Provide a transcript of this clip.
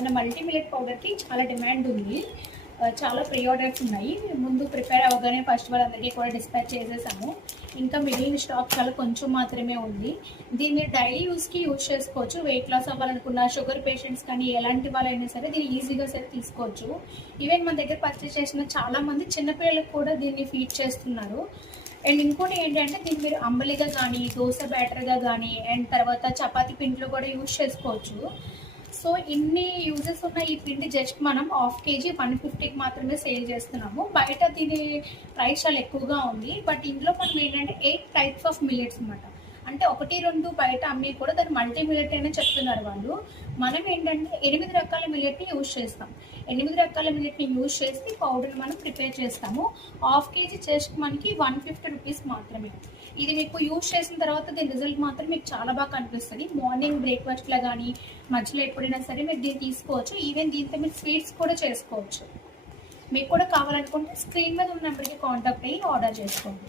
మన multi millet పౌడర్కి చాలా demand ఉంది. చాలా ప్రీ ఆర్డర్స్ ఉన్నాయి. ముందు ప్రిపేర్ అవ్వగానే ఫస్ట్ వాళ్ళందరికీ కూడా డిస్పాచ్ చేసేసాము. ఇంకా మిగిలిన స్టాక్ చాలా కొంచెం మాత్రమే ఉంది. దీన్ని డైలీ యూస్కి యూజ్ చేసుకోవచ్చు. వెయిట్ లాస్ అవ్వాలనుకున్న షుగర్ పేషెంట్స్ కానీ ఎలాంటి వాళ్ళైనా సరే దీన్ని ఈజీగా సరే తీసుకోవచ్చు. ఈవెన్ మన దగ్గర పర్చేస్ చేసిన చాలామంది చిన్నపిల్లలకు కూడా దీన్ని ఫీడ్ చేస్తున్నారు. అండ్ ఇంకోటి ఏంటంటే దీన్ని మీరు అంబలిగా కానీ, దోశ బ్యాటర్గా కానీ, అండ్ తర్వాత చపాతీ పిండిలో కూడా యూజ్ చేసుకోవచ్చు. సో ఇన్ని యూజెస్ ఉన్న ఈ పిండి జస్ట్ మనం హాఫ్ కేజీ 150కి మాత్రమే సేల్ చేస్తున్నాము. బయట దీని ప్రైస్ చాలా ఎక్కువగా ఉంది. బట్ ఇందులో మనం ఏంటంటే 8 టైప్స్ ఆఫ్ మిల్లెట్స్ అనమాట. అంటే 1, 2 బయట అమ్మి కూడా దాన్ని మల్టీ మిల్లెట్ అయినా చెప్తున్నారు వాళ్ళు. మనం ఏంటంటే 8 రకాల మిల్లెట్ని యూజ్ చేస్తాం. 8 రకాల మిల్లెట్ని యూజ్ చేసి పౌడర్ని మనం ప్రిపేర్ చేస్తాము. హాఫ్ కేజీ జస్ట్ మనకి 150 రూపీస్ మాత్రమే. ఇది మీకు యూజ్ చేసిన తర్వాత దీని రిజల్ట్ మాత్రం మీకు చాలా బాగా కనిపిస్తుంది. మార్నింగ్ బ్రేక్ఫాస్ట్లో కానీ, మధ్యలో ఎప్పుడైనా సరే మీరు దీన్ని తీసుకోవచ్చు. ఈవెన్ దీంతో మీరు స్వీట్స్ కూడా చేసుకోవచ్చు. మీకు కూడా కావాలనుకుంటే స్క్రీన్ మీద ఉన్న నెంబర్కి కాంటాక్ట్ అయ్యి ఆర్డర్ చేసుకోండి.